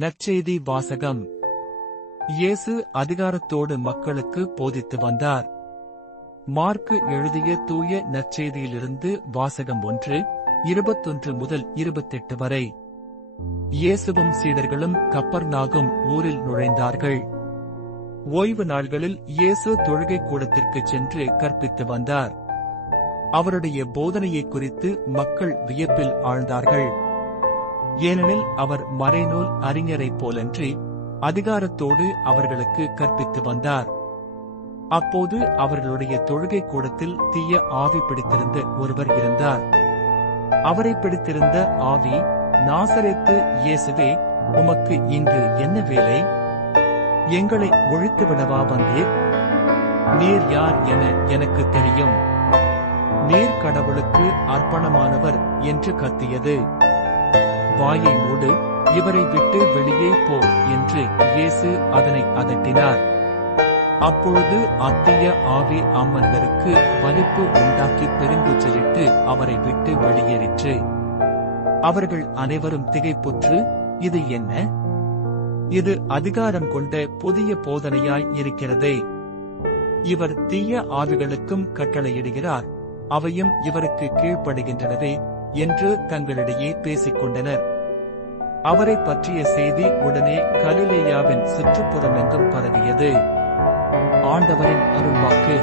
நற்செய்தி வாசகம். இயேசு அதிகாரத்தோடு மக்களுக்கு போதித்து வந்தார். மார்க்கு எழுதிய தூய நற்செய்தியிலிருந்து வாசகம் 1:21 முதல் 28 வரை. இயேசுவும் சீடர்களும் கப்பர்நாகும் ஊரில் நுழைந்தார்கள். ஓய்வு நாள்களில் இயேசு தொழுகை கூடத்திற்குச் சென்று கற்பித்து வந்தார். அவருடைய போதனையை குறித்து மக்கள் வியப்பில் ஆழ்ந்தார்கள். ஏனெனில் அவர் மறைநூல் அறிஞரைப் போலன்றி அதிகாரத்தோடு அவர்களுக்கு கற்பித்து வந்தார். அப்போது அவர்களுடைய தொழுகை கூடத்தில் தீய ஆவி பிடித்திருந்த ஒருவர் இருந்தார். அவரை பிடித்திருந்த ஆவி, நாசரேத்து இயேசுவே, உமக்கு இங்கு என்ன வேலை? எங்களை ஒழித்துவிடவா வந்தீர்? நீர் யார் என எனக்கு தெரியும். நீர் கடவுளுக்கு அர்ப்பணமானவர் என்று கத்தியது. வாயை மூடு, இவரை விட்டு வெளியே போ என்று இயேசு அதனை அதட்டினார். அப்பொழுது அத்தீய ஆவி அம்மனிதருக்கு வலிப்பு உண்டாக்கி பெருங்கூச்சலிட்டு அவரை விட்டு வெளியேறிற்று. அவர்கள் அனைவரும் திகைப்புற்று, இது என்ன? இது அதிகாரம் கொண்ட புதிய போதனையாய் இருக்கிறதே. இவர் தீய ஆவிகளுக்கும் கட்டளையிடுகிறார், அவையும் இவருக்கு கீழ்ப்படுகின்றனவே என்று தங்களிடையே பேசிக் கொண்டனர். அவரை பற்றிய செய்தி உடனே கலிலேயாவின் சுற்றுப்புறமெங்கும் பரவியது. ஆண்டவரின் அருள்வாக்கு.